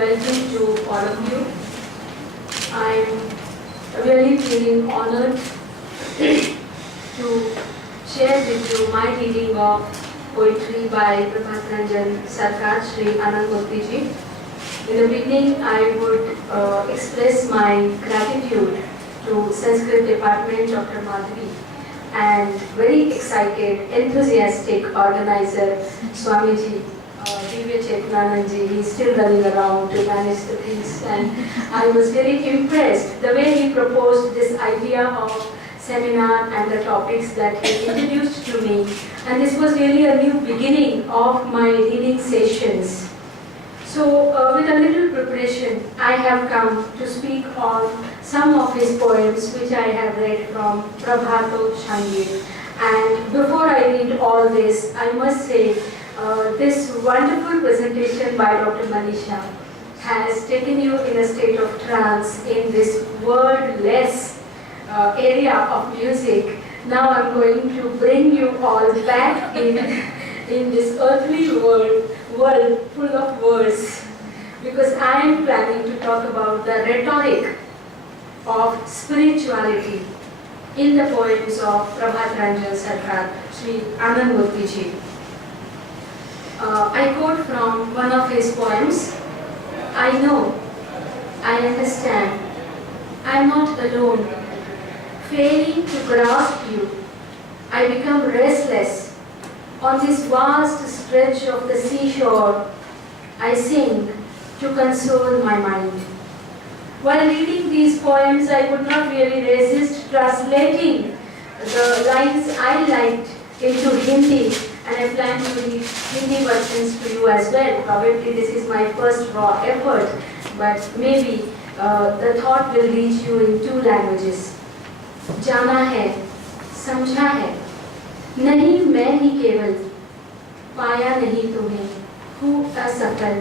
welcome to all of you. I'm really feeling honored to share with you my reading of poetry by Prabhat Ranjan Sarkar, Shri Anand Murthy ji. In the beginning, I would express my gratitude to Sanskrit Department, Dr. Madhavi, and very excited, enthusiastic organizer, Swamiji, Divya Chetananandji. He's still running around to manage the things, and I was very impressed the way he proposed this idea of seminar and the topics that he introduced to me. And this was really a new beginning of my reading sessions. So with a little preparation, I have come to speak on some of his poems which I have read from Prabhato Shangir. And before I read all this, I must say this wonderful presentation by Dr. Manisha has taken you in a state of trance in this wordless area of music. Now I'm going to bring you all back in this earthly world full of words, because I am planning to talk about the rhetoric of spirituality in the poems of Prabhat Ranjan Sarkar, Shri Anand Murthy ji. I quote from one of his poems. I know, I understand, I am not alone. Failing to grasp you, I become restless. On this vast stretch of the seashore, I sing to console my mind. While reading these poems, I could not really resist translating the lines I liked into Hindi, and I plan to read Hindi versions to you as well. Probably this is my first raw effort, but maybe the thought will reach you in two languages. जाना है, समझा है, नहीं मैं ही केवल, पाया नहीं तुम्हें, हूँ असफल,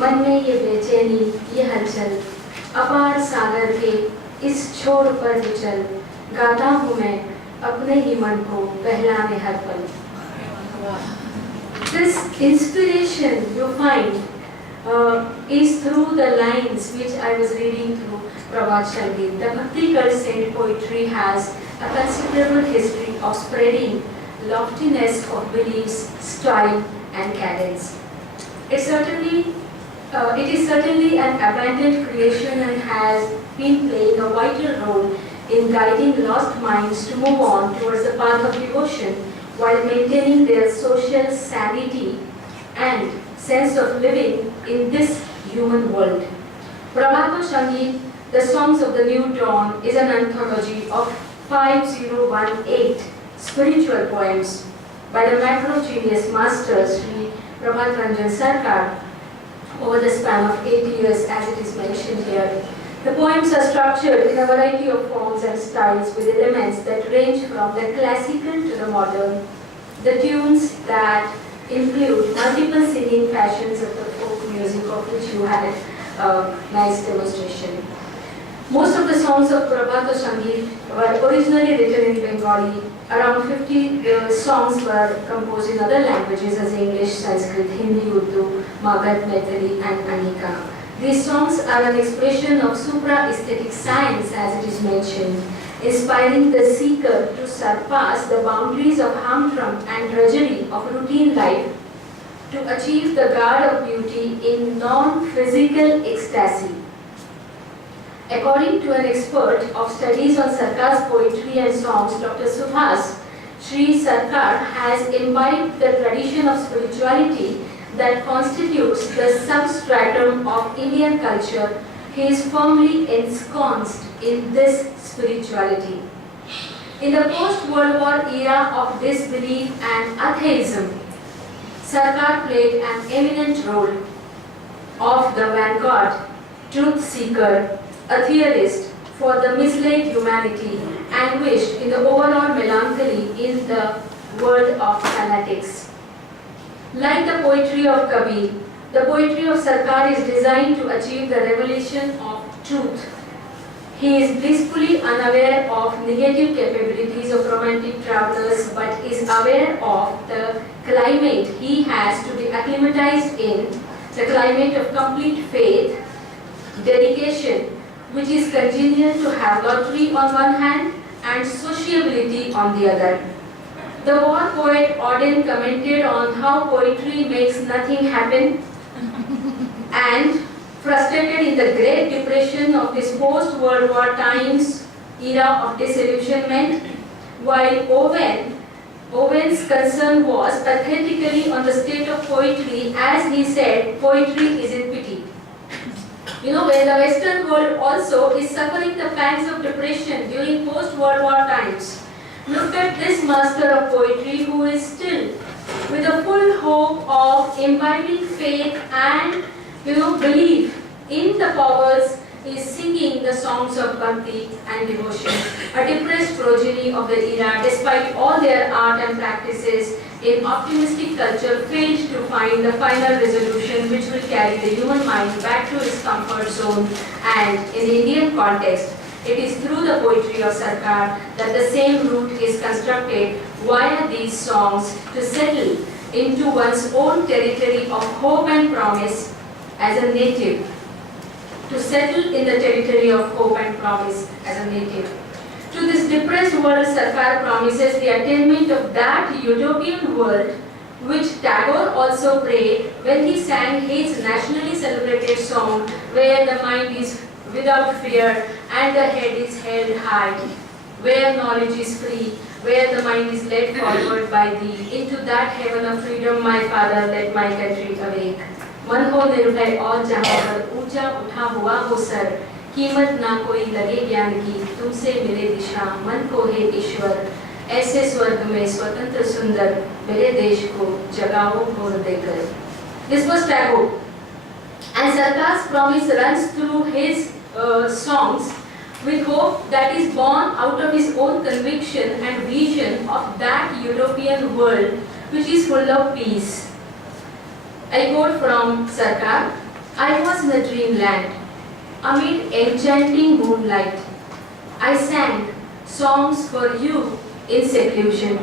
मन में ये बेचैनी, ये हलचल, अपार सागर के इस छोर पर विचल, गाता हूँ मैं अपने ही मन को बहलाने हर पल. This inspiration you find is through the lines which I was reading through Prabhat Shangir. The Bhakti cult saint poetry has a considerable history of spreading loftiness of beliefs, style and cadence. It is certainly an abandoned creation and has been playing a vital role in guiding lost minds to move on towards the path of devotion while maintaining their social sanity and sense of living in this human world. Prabhato Shangir, The Songs of the New Dawn, is an anthology of 5018 spiritual poems by the macro genius master Sri Prabhat Ranjan Sarkar over the span of 8 years, as it is mentioned here. The poems are structured in a variety of forms and styles with elements that range from the classical to the modern. The tunes that include multiple singing fashions of the folk music, of which you had a nice demonstration. Most of the songs of Prabhato Shangir were originally written in Bengali. Around 50 songs were composed in other languages as English, Sanskrit, Hindi, Urdu, Magadh, Maithili and Anika. These songs are an expression of supra-aesthetic science, as it is mentioned, inspiring the seeker to surpass the boundaries of humdrum and drudgery of routine life to achieve the god of beauty in non-physical ecstasy. According to an expert of studies on Sarkar's poetry and songs, Dr. Subhas, Sri Sarkar has imbibed the tradition of spirituality that constitutes the substratum of Indian culture. He is firmly ensconced in this spirituality. In the post-World War era of disbelief and atheism, Sarkar played an eminent role of the vanguard, truth seeker, a theorist for the misled humanity, anguished in the overall melancholy in the world of fanatics. Like the poetry of Kabir, the poetry of Sarkar is designed to achieve the revelation of truth. He is blissfully unaware of negative capabilities of romantic travelers, but is aware of the climate he has to be acclimatized in the climate of complete faith, dedication, which is congenial to harlotry on one hand and sociability on the other. The war poet Auden commented on how poetry makes nothing happen, and frustrated in the Great Depression of this post-World War times era of disillusionment, while Owen's concern was pathetically on the state of poetry, as he said, poetry is in pity. When the Western world also is suffering the pangs of depression during post-World War times, look at this master of poetry who is still, with a full hope of imbibing faith and belief in the powers, is singing the songs of bhakti and devotion. A depressed progeny of the era, despite all their art and practices in optimistic culture, failed to find the final resolution which will carry the human mind back to its comfort zone. And in the Indian context, it is through the poetry of Sarkar that the same route is constructed via these songs to settle into one's own territory of hope and promise as a native. To settle in the territory of hope and promise as a native. To this depressed world, Sarkar promises the attainment of that utopian world which Tagore also prayed when he sang his nationally celebrated song, where the mind is without fear and the head is held high, where knowledge is free, where the mind is led forward by thee. Into that heaven of freedom, my Father, let my country awake. मन हो निर्भय और जहाँ पर ऊंचा उठा हुआ हो सर, कीमत ना कोई लगे ज्ञान की, तुमसे मिले दिशा, मन को हे ईश्वर, ऐसे स्वर्ग में स्वतंत्र सुंदर, मेरे देश को जगाओ भोर देकर. This was Tagore, and Sarkar's promise runs through his songs with hope that is born out of his own conviction and vision of that utopian world which is full of peace. I quote from Sarkar, I was in a dreamland, amid enchanting moonlight. I sang songs for you in seclusion.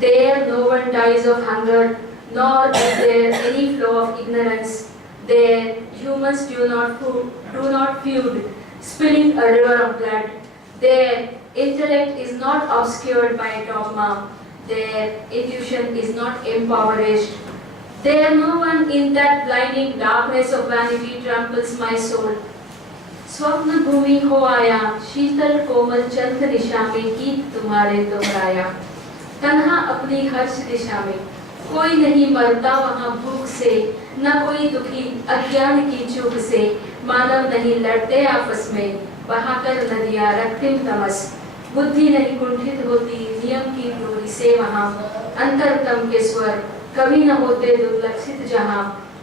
There no one dies of hunger, nor is there any flow of ignorance. There humans do not feud, spilling a river of blood. There intellect is not obscured by dogma. There intuition is not impoverished. There no one in that blinding darkness of vanity tramples my soul. स्वप्न भूमि हो आया, शीतल कोमल चंद्र निशा में गीत तुम्हारे दोहराया. तन्हा अपनी हर्ष दिशा में, कोई नहीं मरता वहाँ भूख से, न कोई दुखी अज्ञान की चूक से. मानव नहीं लड़ते आपस में, बहाकर नदियाँ रक्तिम तमस. बुद्धि नहीं कुंठित होती नियम की दूरी से वहाँ. अंतरतम के स्वर कभी न होते दुर्लक्षित जहाँ.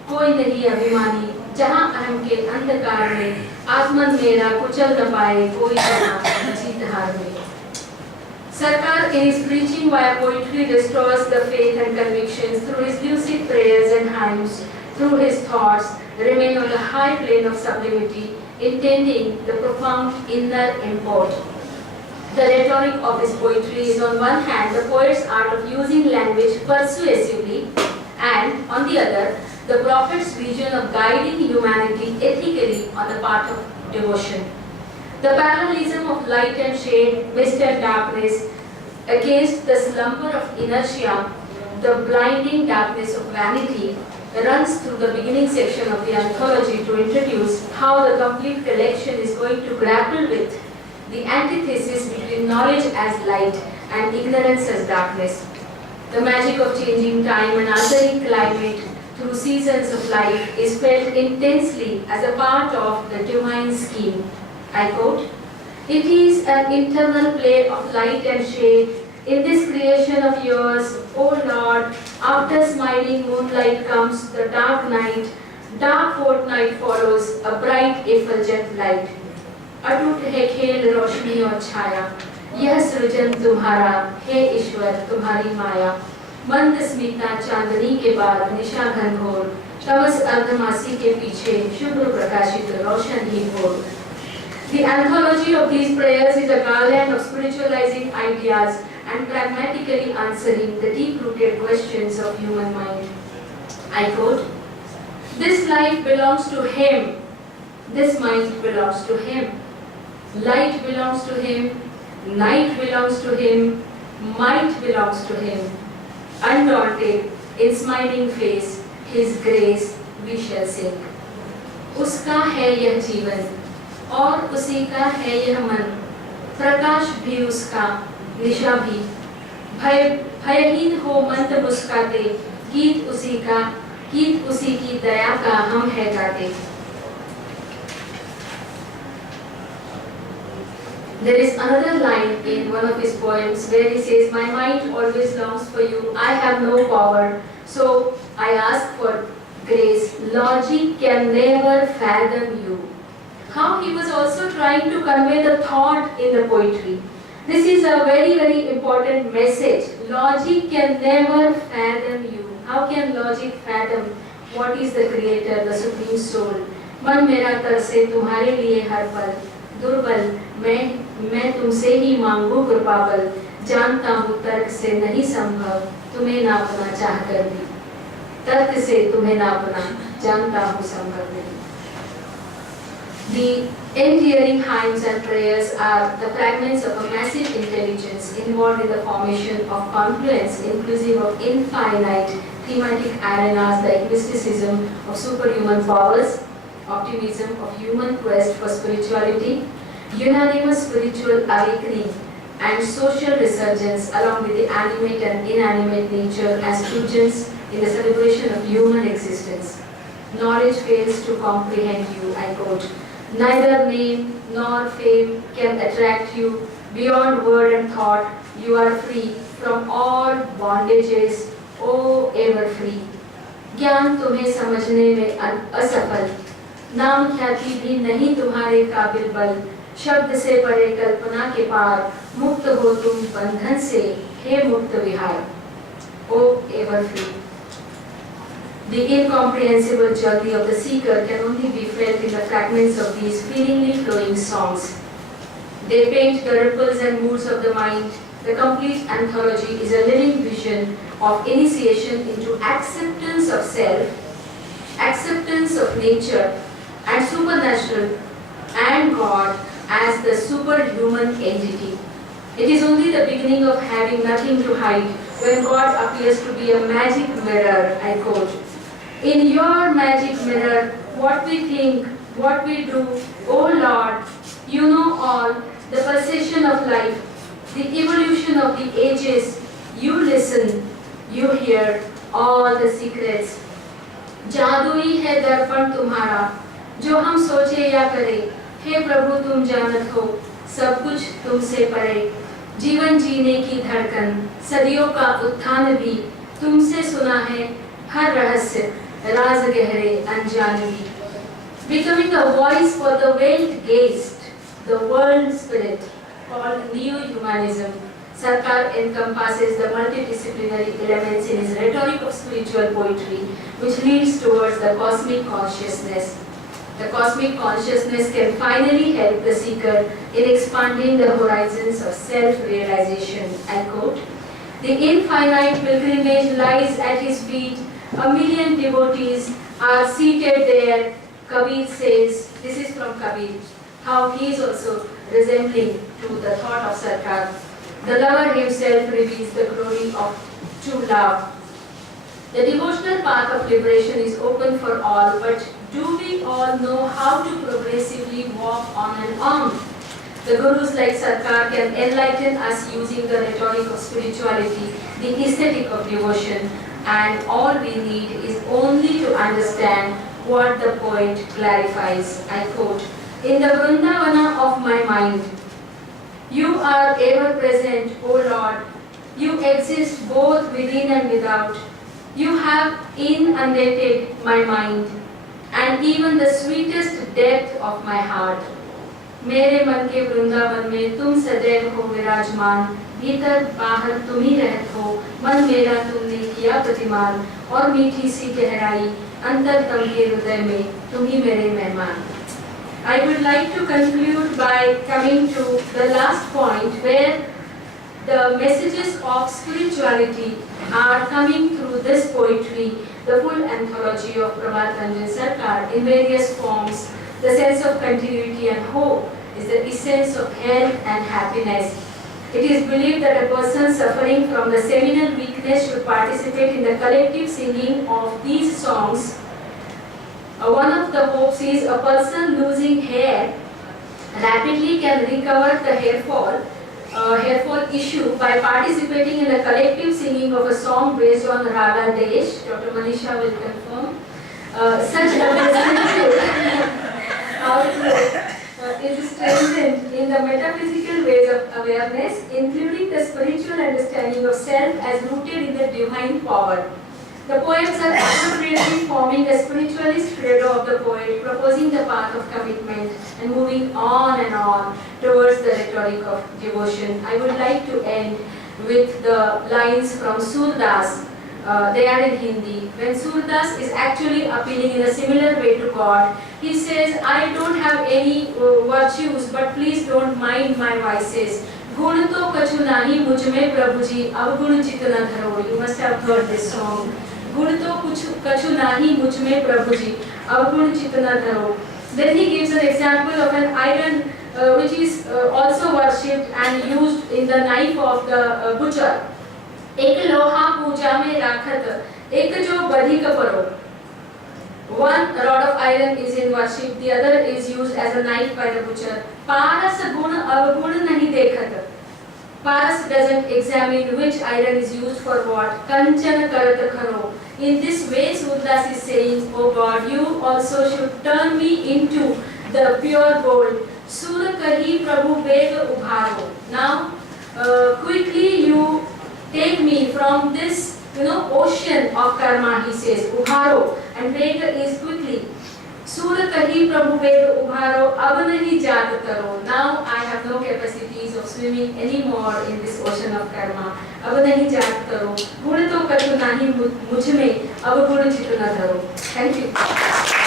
कोई नहीं अभिमानी जहाँ अहम के अंधकार में. आत्मन मेरा कुचल न पाए कोई जहाँ जीत हार में. Sarkar in his preaching via poetry restores the faith and convictions through his lucid prayers and hymns. Through his thoughts remain on the high plane of sublimity, intending the profound inner import. The rhetoric of his poetry is on one hand the poet's art of using language persuasively, and on the other the prophet's vision of guiding humanity ethically on the path of devotion. The parallelism of light and shade, mist and darkness, against the slumber of inertia, the blinding darkness of vanity, runs through the beginning section of the anthology to introduce how the complete collection is going to grapple with the antithesis between knowledge as light and ignorance as darkness. The magic of changing time and altering climate through seasons of life is felt intensely as a part of the divine scheme. I quote, "It is an internal play of light and shade in this creation of yours, O Lord. After smiling moonlight comes the dark night, dark fortnight follows a bright effulgent light. अटूट है खेल रोशनी और छाया, यह सृजन तुम्हारा हे ईश्वर तुम्हारी माया. मंद स्मिता चांदनी के बाद निशा घनघोर, तमस अर्धमासी के पीछे शुभ्र प्रकाशित रोशन ही भोर." The anthology of these prayers is a garland of spiritualizing ideas and pragmatically answering the deep-rooted questions of human mind. I quote, This life belongs to Him. This mind belongs to Him. Light belongs to Him. Night belongs to Him. Might belongs to Him. Undaunted, in smiling face, His grace we shall sing. उसका है यह जीवन और उसी का है यह मन, प्रकाश भी उसका, निशा भी, भयहीन हो मंद मुस्काते, गीत उसी का, गीत उसी की दया का हम है गाते. There is another line in one of his poems where he says, "My mind always longs for you, I have no power, so I ask for grace, logic can never fathom you." How he was also trying to convey the thought in the poetry. This is a very, very important message. Logic can never fathom you. How can logic fathom what is the creator, the supreme soul? मन मेरा तरसे तुम्हारे लिए हर पल, दुर्बल मैं तुमसे ही मांगू कृपाबल, जानता हूँ तर्क से नहीं संभव, तुम्हें नापना चाहकर भी, तर्क से तुम्हें नापना जानता हूँ संभव नहीं. The endearing hymns and prayers are the fragments of a massive intelligence involved in the formation of confluence inclusive of infinite thematic arenas like mysticism of superhuman powers, optimism of human quest for spirituality, unanimous spiritual awakening, and social resurgence along with the animate and inanimate nature as students in the celebration of human existence. Knowledge fails to comprehend you, I quote. Neither name nor fame can attract you. Beyond word and thought, you are free from all bondages, oh ever free. ज्ञान तुम्हें समझने में असफल, नाम ख्याति भी नहीं तुम्हारे काबिल बल, शब्द से परे कल्पना के पार, मुक्त हो तुम बंधन से, हे मुक्त विहार, O ever free. The incomprehensible journey of the seeker can only be felt in the fragments of these feelingly flowing songs. They paint the ripples and moods of the mind. The complete anthology is a living vision of initiation into acceptance of self, acceptance of nature and supernatural and God as the superhuman entity. It is only the beginning of having nothing to hide when God appears to be a magic mirror, I quote. In your magic mirror, what we think, what we do, O Lord, you know all, the pulsation of life, the evolution of the ages, you listen, you hear all the secrets. जादुई है दर्पण तुम्हारा, जो हम सोचे या करें, हे प्रभु तुम जानत हो, सब कुछ तुमसे परे. जीवन जीने की धड़कन, सदियों का उत्थान भी, तुमसे सुना है हर रहस्य, राज गहरे अनजान भी. Becoming a voice for the veiled-gazed, the world spirit, called neo-humanism, Sarkar encompasses the multidisciplinary elements in his rhetoric of spiritual poetry, which leads towards the cosmic consciousness. The cosmic consciousness can finally help the seeker in expanding the horizons of self-realization. I quote, "The infinite pilgrimage lies at his feet. A million devotees are seated there." Kabir says, this is from Kabir, how he is also resembling to the thought of Sarkar. The lover himself reveals the glory of true love. The devotional path of liberation is open for all, but do we all know how to progressively walk on and on? The gurus like Sarkar can enlighten us using the rhetoric of spirituality, the aesthetic of devotion, and all we need is only to understand what the poet clarifies. I quote, "In the Vrindavana of my mind, you are ever present, O Lord. You exist both within and without. You have inundated my mind and even the sweetest depth of my heart. मेरे मन के वृंदावन में तुम सदैव हो विराजमान, भीतर बाहर तुम ही रहत हो, मन मेरा तुमने किया प्रतिमान, और मीठी सी गहराई अंतरतम के हृदय में तुम ही मेरे मेहमान." I would like to conclude by coming to the last point where The messages of spirituality are coming through this poetry, the full anthology of Prabhat Ranjan Sarkar in various forms. The sense of continuity and hope is the essence of health and happiness. It is believed that a person suffering from the seminal weakness should participate in the collective singing of these songs. One of the hopes is a person losing hair rapidly can recover the hair fall issue by participating in the collective singing of a song based on Raga Desh. Dr. Manisha will confirm. Such outlook is strengthened in the metaphysical ways of awareness, including the spiritual understanding of self as rooted in the divine power. The poems are appropriately forming a spiritualist credo of the poet, proposing the path of commitment and moving on and on towards the rhetoric of devotion. I would like to end with the lines from Surdas. They are in Hindi. When Surdas is actually appealing in a similar way to God, he says, I don't have any virtues, but please don't mind my vices. Gun to kachu nahi mujh mein Prabhu ji, avgun chit na dharo. You must have heard this song. Gun to kachu nahi mujh mein Prabhu ji, avgun chit na dharo. Then he gives an example of an iron which is also worshipped and used in the knife of the butcher. एक लोहा पूजा में राखत एक जो बधिक परो. One rod of iron is in worship, the other is used as a knife by the butcher. Paras gun avgun nahi dekhat. Paras doesn't examine which iron is used for what. Kanchan karat kharo. In this way, Surdas is saying, oh God, you also should turn me into the pure gold. Sur kahi Prabhu beg ubharo. Now, quickly you take me from this, ocean of karma, he says, ubharo, and beg is quickly. Sur kahi Prabhu beg ubharo, ab nahi jaat taro. Now I have no capacities of swimming anymore in this ocean of karma. Ab nahi jaat taro. Gun to kachu nahi mujh mein, ab gun chit na dharo. Thank you.